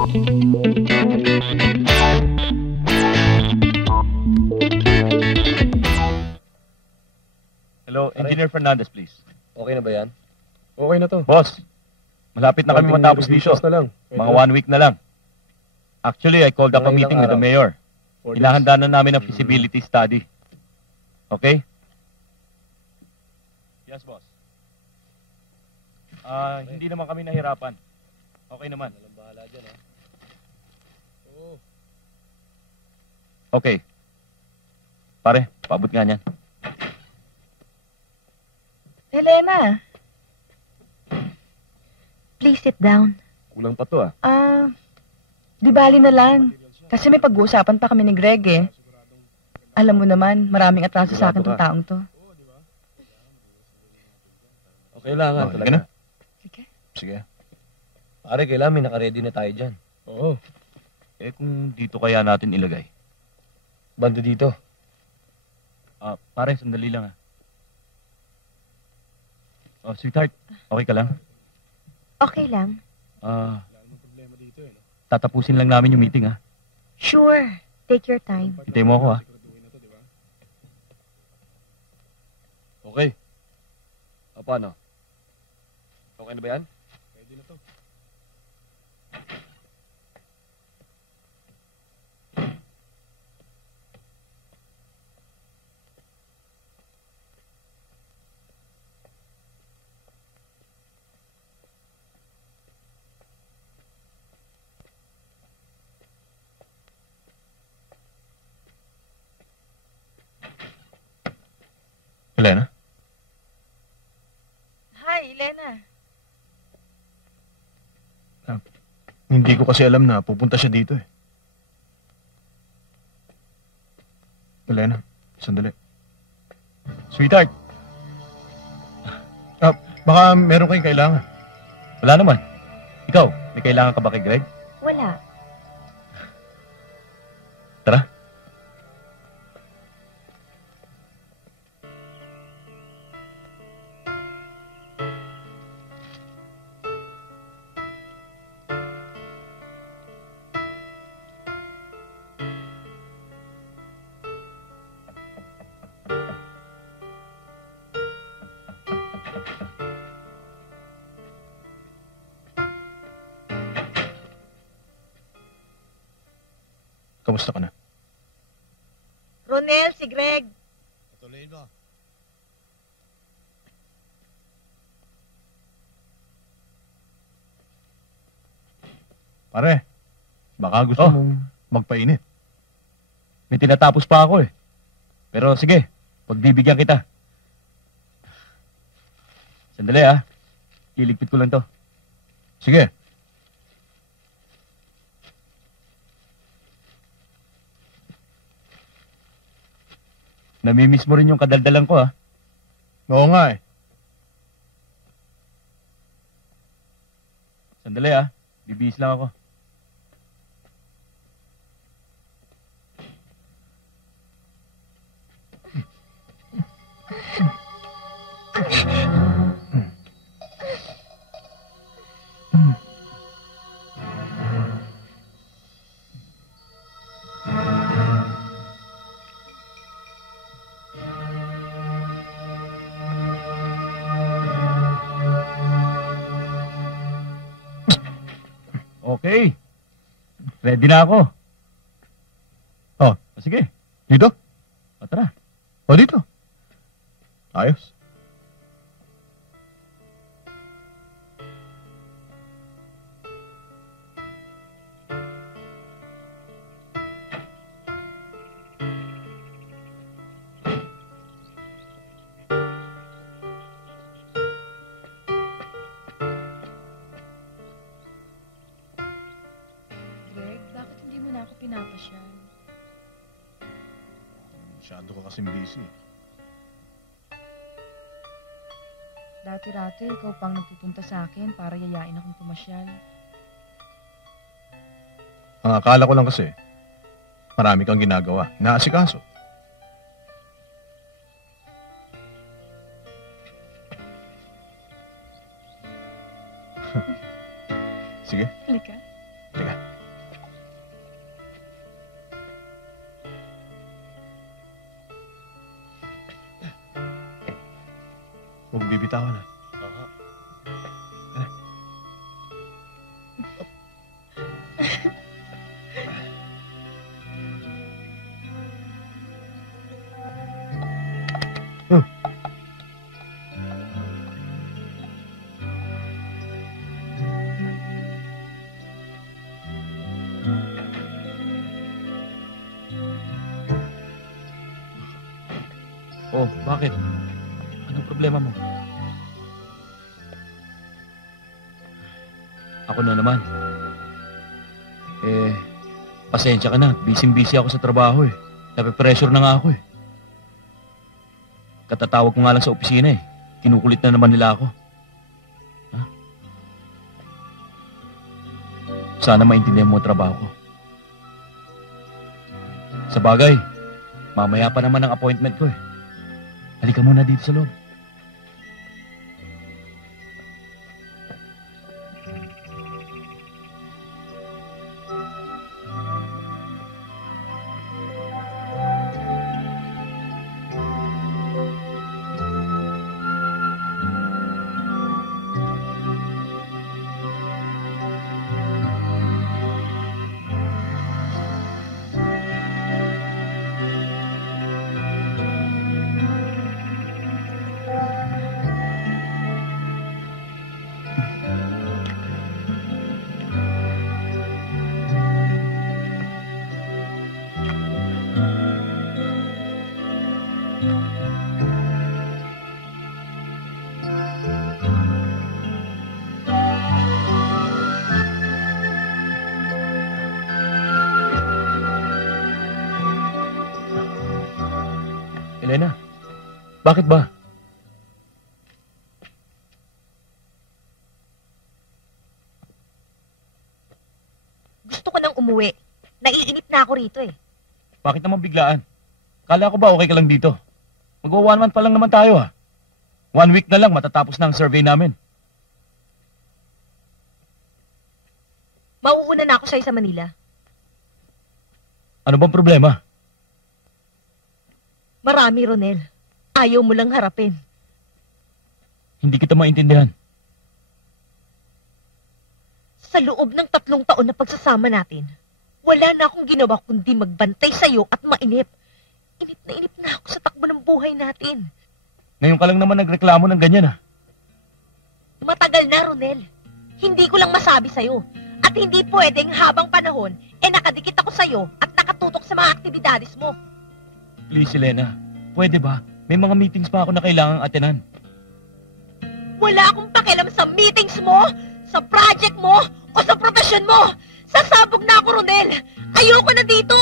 Hello, Engineer Fernandez, please. Okay na ba yan? Okay na to. Boss, malapit na kami Konting matapos dito. revisions na lang. Mga 1 week na lang. Actually, I called up a Mga meeting ilang with the araw? mayor. 4 days. Hinahanda na namin ang feasibility study. Okay? Yes, boss. Hindi naman kami nahirapan. Okay naman. Walang bahala dyan, ha? Oo. Okay. Pare, paabot nga niyan. Helena. Please sit down. Kulang pa to, Di bali na lang. Kasi may pag-uusapan pa kami ni Greg eh. Alam mo naman, maraming atraso sa akin tong taong to. Okay lang, ha? Oh, Talaga. na. Sige. Sige. Pare, kailangan may naka-ready na tayo dyan. Oo. Eh, kung dito kaya natin ilagay. Banda dito. Pare, sandali lang, Oh, sweetheart, okay ka lang? Okay lang. Tatapusin lang namin yung meeting, Sure. Take your time. Hintay mo ako, Okay. Paano? Okay na ba yan? Ready na to. Helena? Hi, Elena. Hindi ko kasi alam na pupunta siya dito eh. Elena, sandali. Sweetheart, Baka meron kayong kailangan. wala naman. Ikaw, may kailangan ka ba kay Greg? Wala. Tara. Kamusta ka na? Ronel, si Greg. Patuloyin mo. Pare, baka gusto mong magpainit. May tinatapos pa ako eh. Pero sige, pagbibigyan kita. Sandali Iligpit ko lang to. Sige. Namimiss mo rin yung kadaldalan ko Oo nga eh. Sandali bibihis lang ako. Okay. Ready na ako. Oh, Sige, dito? tara. O dito. Ayos. Greg, bakit hindi mo na ako pinapasyal? Masyado ka kasing busy. Dati-dati, ikaw pang nagpupunta sa akin para yayain akong pumasyal. Ang akala ko lang kasi, marami kang ginagawa. Naasikaso. Sige. Halika. Halika. bibitawan ha. Oh, bakit? Anong problema mo? Ako na naman. Pasensya ka na. Busy-busy ako sa trabaho eh. Nape-pressure na nga ako eh. Katatawag ko nga lang sa opisina eh. Kinukulit na naman nila ako. Ha? Sana maintindihan mo ang trabaho ko. Sa bagay, mamaya pa naman ang appointment ko eh. Halika muna dito sa loob. Elena, bakit ba? Gusto ko nang umuwi. Naiinip na ako rito eh. Bakit naman biglaan? Kala ko ba okay ka lang dito? Mag-1 month pa lang naman tayo ha. 1 week na lang matatapos na ang survey namin. Mauuna na ako sa'yo sa Manila. Ano bang problema? Marami, Ronel. Ayaw mo lang harapin. Hindi kita maintindihan. Sa loob ng 3 taon na pagsasama natin, wala na akong ginawa kundi magbantay sa'yo at mainip. Inip na ako sa takbo ng buhay natin. Ngayon ka lang naman nagreklamo ng ganyan ha. Matagal na, Ronel. Hindi ko lang masabi sa'yo. At hindi pwedeng habang panahon, nakadikit ako sa'yo at nakatutok sa mga aktibidades mo. Please, Elena. Pwede ba? May mga meetings pa ako na kailangang atenan. Wala akong pakialam sa meetings mo, sa project mo, o sa profesyon mo. Sasabog na ako, Ronel. Ayoko na dito.